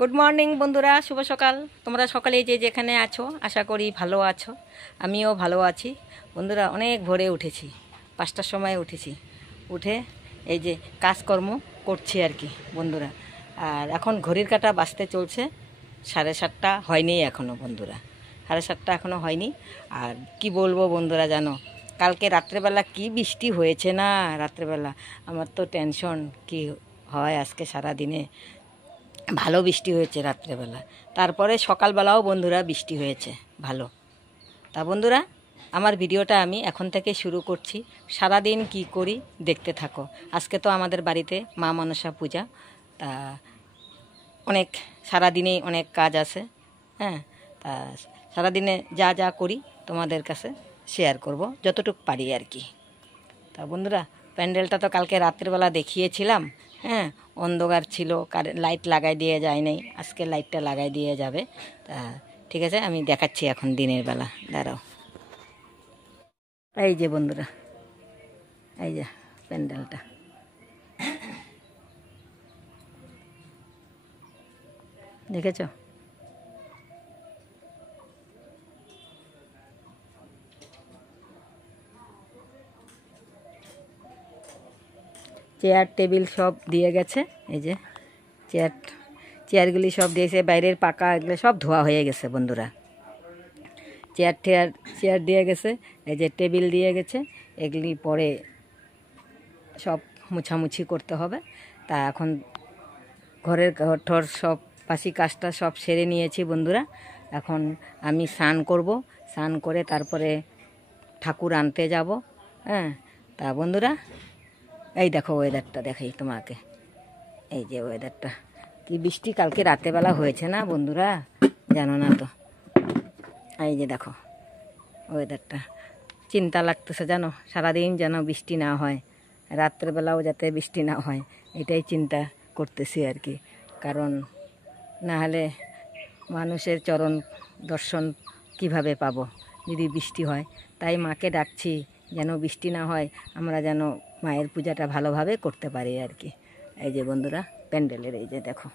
Good morning বন্ধুরা, শুভ সকাল। তোমরা সকালে যে যেখানে আছো আশা করি ভালো আছো, আমিও ভালো আছি। বন্ধুরা অনেক ভোরে উঠেছি, 5টার সময় উঠেছি। উঠে এই যে কাজকর্ম করছি আর কি বন্ধুরা। আর এখন ঘড়ির কাঁটা বাজতে চলছে 7:30 হয়নি এখনও বন্ধুরা, 7:30 এখনও হয়নি। আর কি বলবো বন্ধুরা, জানো কালকে রাত্রেবেলা কি বৃষ্টি হয়েছে না রাত্রেবেলা, আমার তো টেনশন কি হয় আজকে সারা দিনে। ভালো বৃষ্টি হয়েছে রাত্রেবেলা, তারপরে সকালবেলাও বন্ধুরা বৃষ্টি হয়েছে ভালো। তা বন্ধুরা আমার ভিডিওটা আমি এখন থেকে শুরু করছি। সারাদিন কি করি দেখতে থাকো। আজকে তো আমাদের বাড়িতে মা মনসা পূজা, তা অনেক সারাদিনেই অনেক কাজ আছে। হ্যাঁ, তা সারাদিনে যা যা করি তোমাদের কাছে শেয়ার করব যতটুকু পারি আর কি। তা বন্ধুরা প্যান্ডেলটা তো কালকে রাত্রেবেলা দেখিয়েছিলাম। হ্যাঁ, অন্ধকার ছিল, লাইট লাগাই দিয়ে যায় নাই, আজকে লাইটটা লাগাই দিয়ে যাবে। তা ঠিক আছে, আমি দেখাচ্ছি এখন দিনের বেলা, দাঁড়াও। এই যে বন্ধুরা, এই যে প্যান্ডেলটা দেখেছো? চেয়ার টেবিল সব দিয়ে গেছে, এই যে চেয়ারগুলি সব দিয়েছে, বাইরের পাকা এগুলো সব ধোয়া হয়ে গেছে বন্ধুরা। চেয়ার দিয়ে গেছে, এই যে টেবিল দিয়ে গেছে, এগুলি পরে সব মুছামুছি করতে হবে। তা এখন ঘরের ঘর সব বাসি কাজটা সব সেরে নিয়েছি বন্ধুরা। এখন আমি স্নান করব, স্নান করে তারপরে ঠাকুর আনতে যাব। হ্যাঁ, তা বন্ধুরা এই দেখো ওয়েদারটা দেখাই তোমাকে, এই যে ওয়েদারটা কি বৃষ্টি কালকে রাতেবেলা হয়েছে না বন্ধুরা, জানো না তো? এই যে দেখো ওয়েদারটা, চিন্তা লাগতেছে জানো, সারাদিন যেন বৃষ্টি না হয়, রাত্রেবেলাও যাতে বৃষ্টি না হয়, এটাই চিন্তা করতেছি আর কি। কারণ না হলে মানুষের চরণ দর্শন কিভাবে পাবো যদি বৃষ্টি হয়। তাই মাকে ডাকছি যেন বৃষ্টি না হয়, আমরা যেন মায়ের পূজাটা ভালোভাবে করতে পারি আর কি। এই যে বন্ধুরা প্যান্ডেলের এই যে দেখো,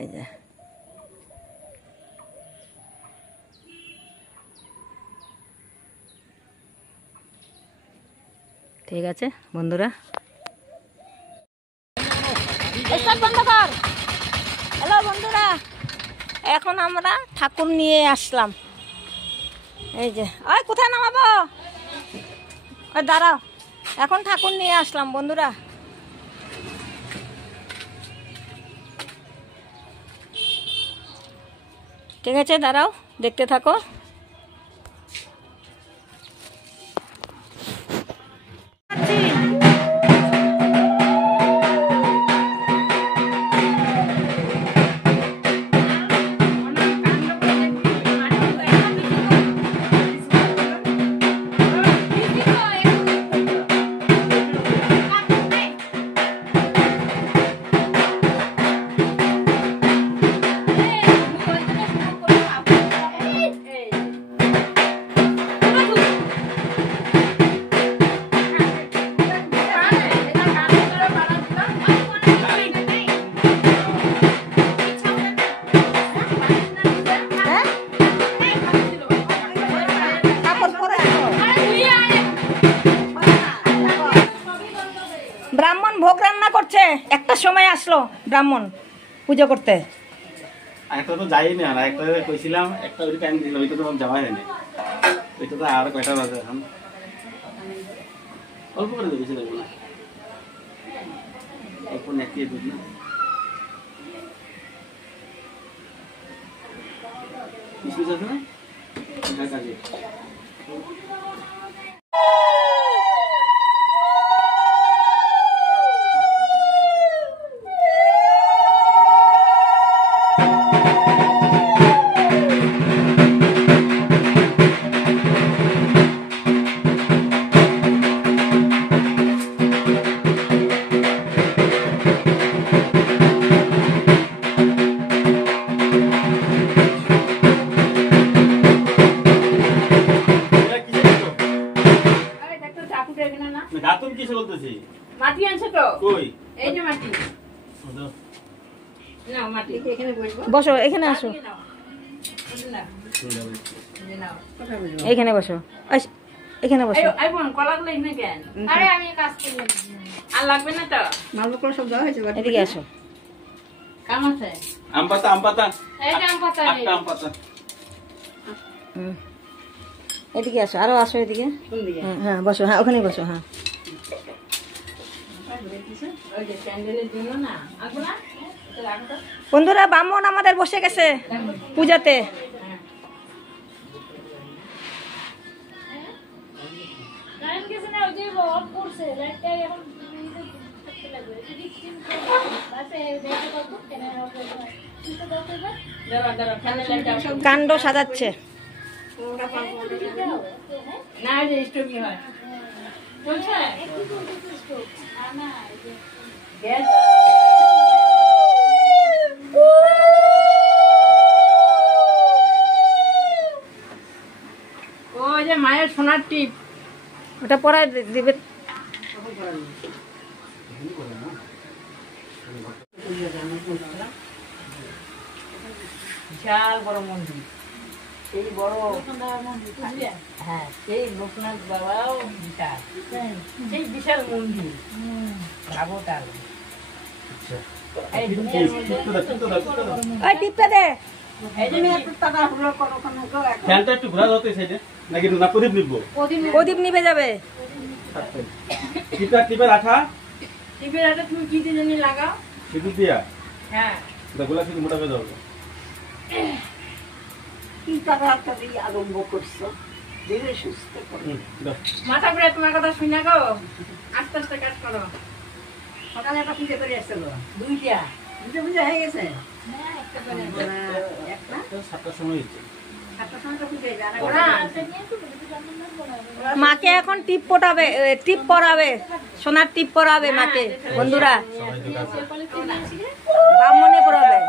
এই যে ঠিক আছে বন্ধুরা। হ্যালো বন্ধুরা, এখন আমরা ঠাকুর নিয়ে আসলাম। এই যে ওই কোথায় নামাবো, ওই দাঁড়াও, এখন ঠাকুর নিয়ে আসলাম বন্ধুরা। ঠিক আছে দাঁড়াও, দেখতে থাকো। ব্রাহ্মণ ভোগ রান্না করছে, একটা সময় আসলো ব্রাহ্মণ পুজো করতে। একটা তো যাইনি, আর একটা কইছিলাম, একটা ওই টাইম দিল, ওইটা তো যাওয়া হয়নি। ওইটা তো আর কয়টা বাজে এখন, অল্প করে বেশি লাগবে না, অল্প নেকিয়ে দুধ না কিসমিস আছে না, হ্যাঁ কাজে। গাতুন কিসে বলতেছি? মাটি আনছে তো, কই? এই যে মাটি। নাও মাটি এখানে বসবো। বসো, এখানে আসো, নাও, নাও, নাও। এখানে বসো, এখানে বসো। এই বোন, কলাগুলো এখানে কেন? আরে আমি কাজ করলাম। আর লাগবে না তো? মালগুলো সব দেওয়া হয়েছে। এদিকে আসো। কাম আছে? আম পাতা, আম পাতা। এই যে আম পাতা। একটা আম পাতা। এদিকে আসো, আরো আসো এদিকে। কোন দিকে? হ্যাঁ বসো, হ্যাঁ ওখানেই বসো। হ্যাঁ ওই যে প্যান্ডেলের জন্য না, আসবো না? রাখো তো। বন্ধুরা, ব্রাহ্মণ আমাদের বসে গেছে পূজাতে। দাঁড়াও, দাঁড়াও, ফ্যানের লাইটটা অফ করো। কাণ্ড সাজাচ্ছে। না, এই যে স্টোভি হয়। চলছে? গ্যাস? ওই যে মায়ের সোনার টিপ। ওটা পরায় দিবে। বিশাল বড় মন্দির, সেই বড় হ্যাঁ, সেই লোকনাথ বাবাও বিশাল, সেই বিশাল মন্দির। ভাবো তাহলে এই দুনিয়ার মধ্যে ওই টিপটা দে। এই যে টাকা হলো কোনো তো এখন ফ্যানটা একটু ঘোরা যাচ্ছে সাইডে, নাকি না প্রদীপ নিবো? প্রদীপ নিভে যাবে। টিপের আঠা টিপের একটা তুমি কি দিয়ে জানি লাগাও। সিঁদুর দিয়া হ্যাঁ, গোলা সিঁদুর মোটা হয়ে যাবে। মাথা ঘুরে তোমার কথা শুনে গো, আস্তে আস্তে কাজ করো। সকালে একটা পুজো করে আসছিল, দুইটা পুজো হয়ে গেছে। একটা 7টার সময় হচ্ছে। 7টার সময় তো পুজো হয়ে যায়। মাকে এখন টিপ পরাবে, টিপ পরাবে, সোনার টিপ পরাবে মাকে। বন্ধুরা, সবাই তো কাছে। ব্রাহ্মণে পরাবে।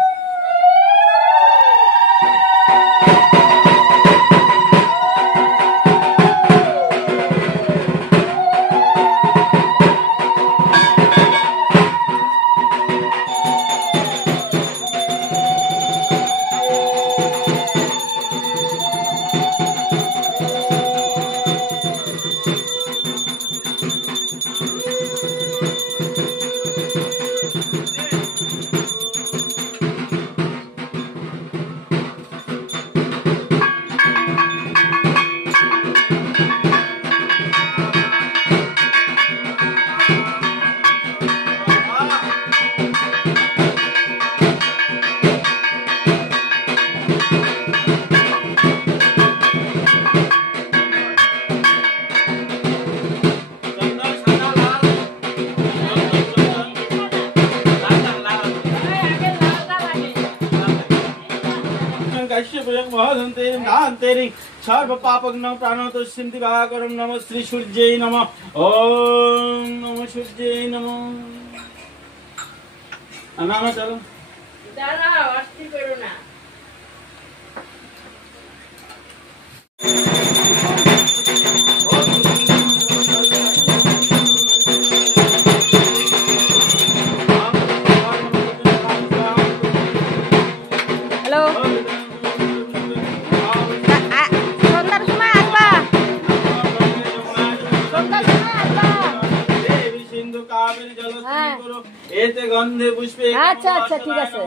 सर्व पापग्न प्राणतोष्यन्ति भागरं नमः श्री सूर्यै नमः। ओम नमः सूर्यै नमः। ना चलो দাঁড়াও, অস্থির করো না। হ্যালো, সন্ধ্যার সময় আসবা, সন্ধ্যার সময় আসবা। দেবী সিন্ধু কাবেরী জলস্মিনী করো এতে গন্ধে পুষ্পে। আচ্ছা, আচ্ছা, ঠিক আছে।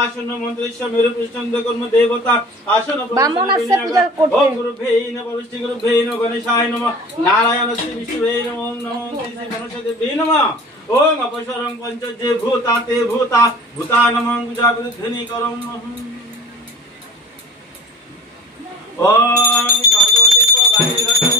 আসন মন্ত্রেশ্ব মেরু পৃষ্ঠন্দ কর্ম দেবতা আসন ব্রাহ্মণ আসছে পূজা করতে। ওম গুরুভ্যৈ নমঃ পবিষ্টি গুরুভ্যৈ নমঃ গণেশায় নমঃ নারায়ণস্য বিষ্ণুভ্যৈ নমঃ নমঃ শ্রী গণেশদেব্যৈ নমঃ। ওম অপসরং পঞ্চজে ভূতাতে ভূতা ভূতানমং পূজা বিরুদ্ধনি করম। ওম সর্বদেব বাণীঘটং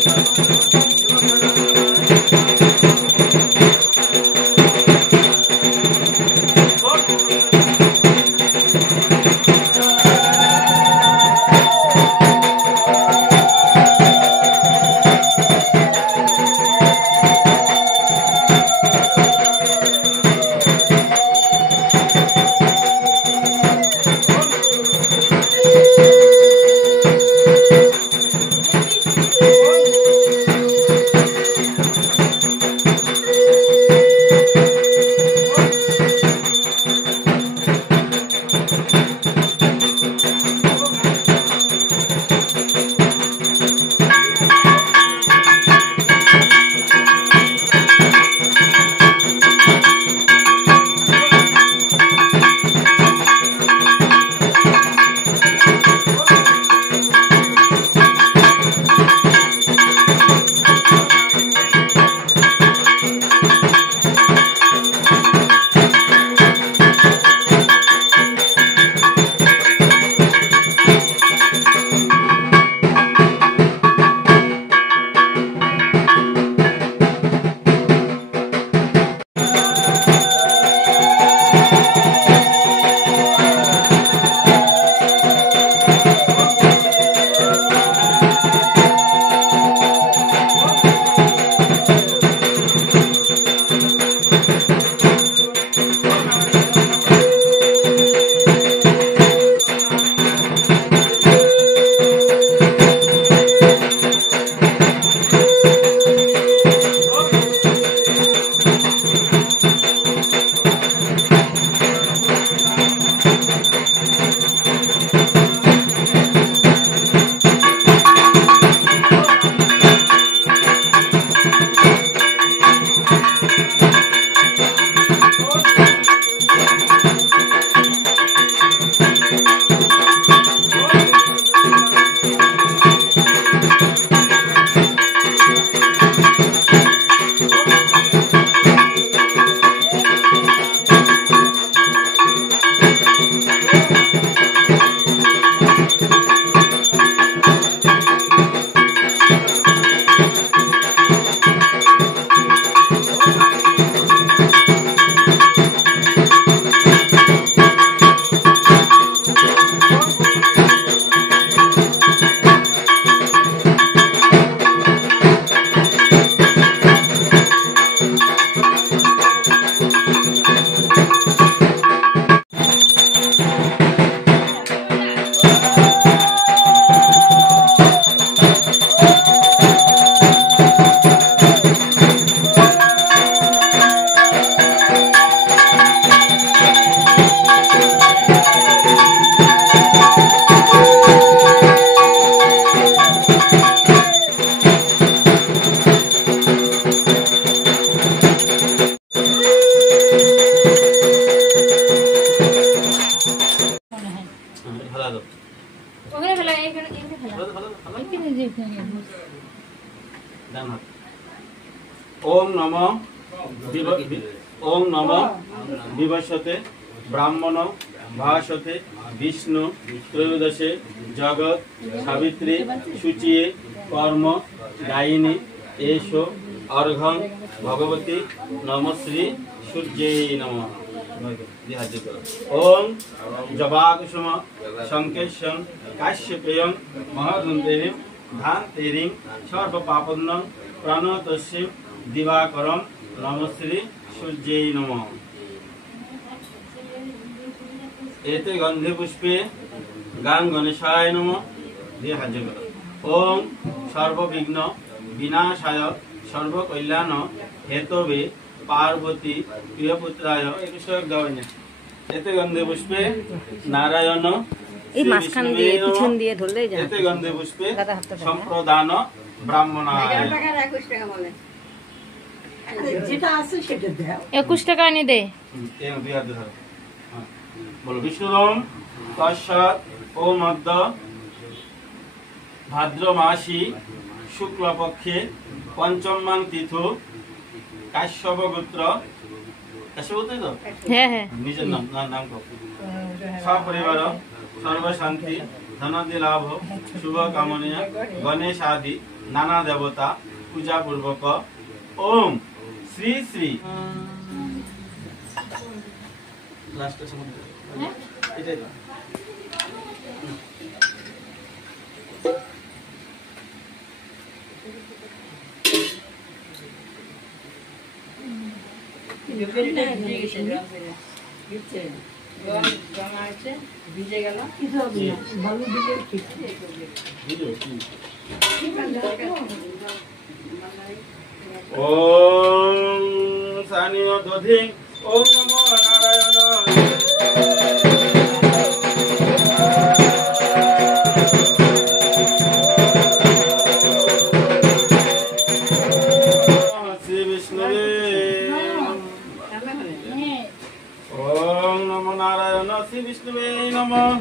ওম নমঃ ওম নমঃ বিবশতে ব্রাহ্মণ ভাষতে বিষ্ণু ত্রয়োদশে জগৎ সাবিত্রী শুচিয়ে কর্ম গায়িনী এষো অর্ঘং ভগবতী নমশ্রী সূর্যে নমঃ। ওম জবাকুসুম সংকেশং কাশ্যপেয়ং মহাধুন্তেরিং ধান্তেরিং সর্বপাপন্নং প্রাণতস্যং দিবাকরং নমশ্রী সূর্যে নমঃ। এতে গন্ধে পুষ্পে গাং গণেশায় নমঃ দিয়ে হাজ্য করো। ওম সর্ববিঘ্ন বিনাশায় সর্বকল্যাণ হেতবে পার্বতী প্রিয়পুত্রায় এতে গন্ধে পুষ্পে নারায়ণ এই মাঝখান দিয়ে পিছন দিয়ে ধরলেই যায়। এতে গন্ধে পুষ্পে দাদা হাতটা ধরো। সম্প্রদান ব্রাহ্মণায়। 21 টাকা এনে দে। বলো বিষ্ণুরম তৎসৎ ও মধ্য ভাদ্র মাসি শুক্লপক্ষে পঞ্চমাং তিথু কাশ্যপ গোত্র কাশ্যপত্রই তো হ্যাঁ হ্যাঁ নিজের নাম নাম সপরিবার সর্বশান্তি ধনাদি লাভ শুভ কামনীয় গণেশ আদি নানা দেবতা পূজা পূর্বক ওম শ্রী শ্রী লাস্টের সময় এটাই তো ভিজে গেল ওম সানিয় দধিং ওম নমো নারায়ণ শ্রী বিষ্ণুবে ওম নমো নারায়ণ শ্রী বিষ্ণুবে নমঃ।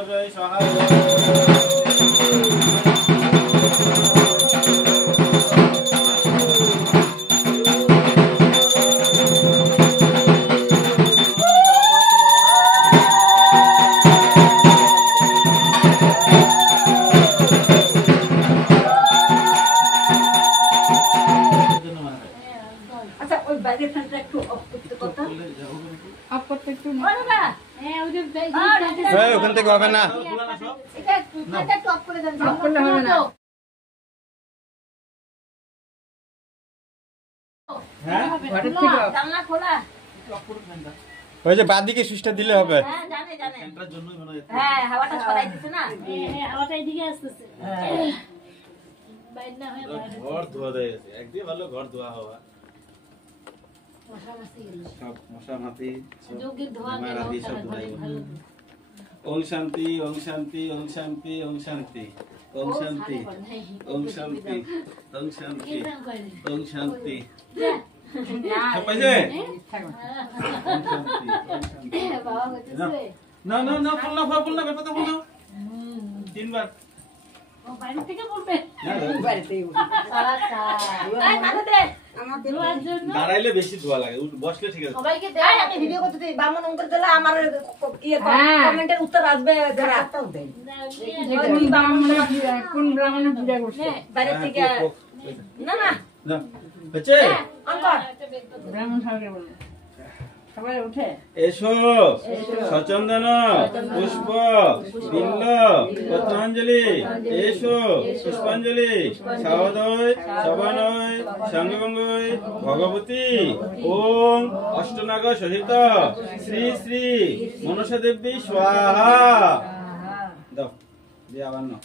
ভেষজয় স্বাহা। আচ্ছা ওই বাইরের ফ্যানটা একটু অফ করতে কথা অফ করতে একটু ওখান থেকে হবে না। অফ করলে হবে না হ্যাঁ ঘরের থেকে off। জানলা খোলা। ওই যে বাঁ দিকে সুইচটা দিলে হবে। হ্যাঁ জানে জানে। এটার জন্যই মনে হয়। হ্যাঁ হাওয়াটা ছড়াই দিচ্ছে না। হাওয়াটা এদিকে আসতেছে বাইরে না হয়ে ঘর ধোয়া হয়ে গেছে, একদিন ভালো ঘর ধোয়া হওয়া, মশা মাছি গেল সব মশা মাছি যোগের ধোয়া বেমার আদি সব ধোয়া গেল। ওম শান্তি ওম শান্তি ওম শান্তি ওম শান্তি ওম শান্তি ওম শান্তি ওম শান্তি ওম শান্তি। সব পাইছে? ওম শান্তি ওম শান্তি। বাবা কইতেছে না না না ফুল না ফুল না বেটা ফুল না তিনবার। ও বাইরে থেকে বলবে বাড়িতেই আচ্ছা এই মাথা দে। ধোয়ার জন্য দাঁড়াইলে বেশি ধোয়া লাগে, বসলে ঠিক আছে। সবাইকে এই দেয় আমি ভিডিও করতে দিই, বামন অঙ্কের দিলে আমার ইয়ে হ্যাঁ। কমেন্টের উত্তর আসবে যারা কোন ব্রাহ্মণের পূজা করছে বাইরে থেকে। না না না হচ্ছে অঙ্কর ব্রাহ্মণ সবাইকে বলবে সবাই উঠে এসো সচন্দন পুষ্প বিল্ল পত্রাঞ্জলি এসো পুষ্পাঞ্জলি সাবদয় সবানয় সঙ্গঙ্গয় ভগবতী ওম অষ্টনাগ সহিত শ্রী শ্রী মনসা দেবী স্বাহা। দাও দিয়ে আবার নাও।